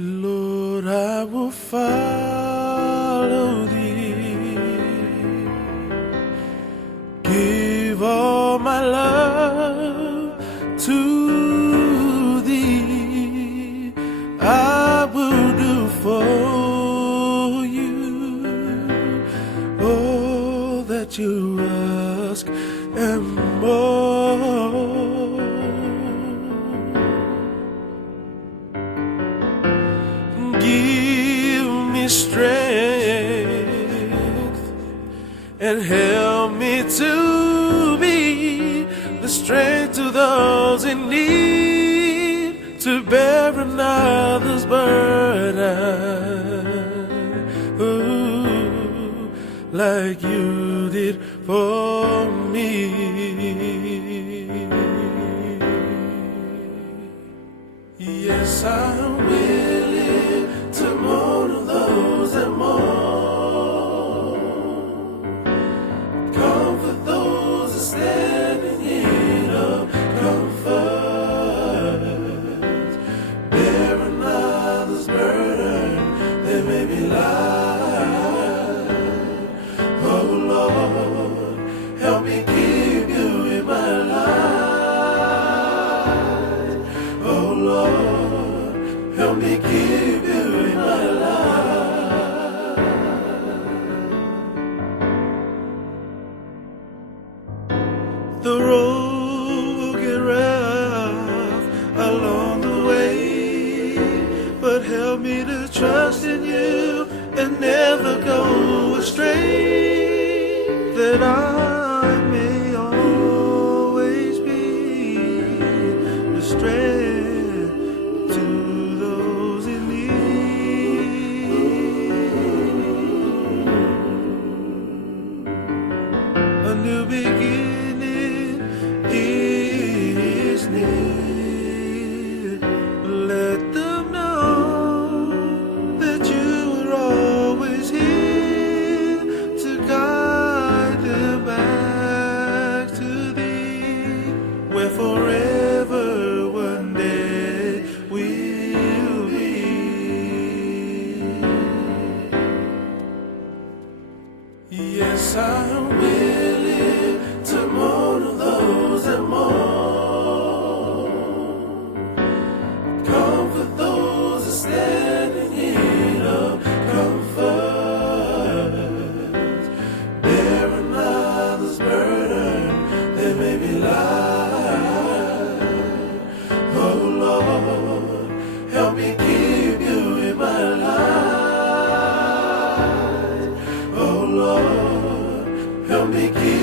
Lord, I will follow thee. Give all my love to thee. I will do for you all that you ask and more. Give me strength and help me to be the strength to those in need, to bear another's burden, ooh, like you did for me. Yes, I'm willing to mourn of those that mourn, comfort those that stand in need of comfort, bear another's burden, they may be light. Oh Lord, help me keep you in my life. Oh Lord, help me keep you in my life. The road will get rough along the way, but help me to trust in you and never go astray, that I may always be the strength to those in need. A new beginning is near. Let them know that you are always here to guide them back to thee, where forever one day we'll be. Yes, I'm willing to mourn of those that mourn, comfort those that stand in need of comfort, bear another's burden, they may be light. Oh Lord, help me keep you in my life. Oh Lord, help me keep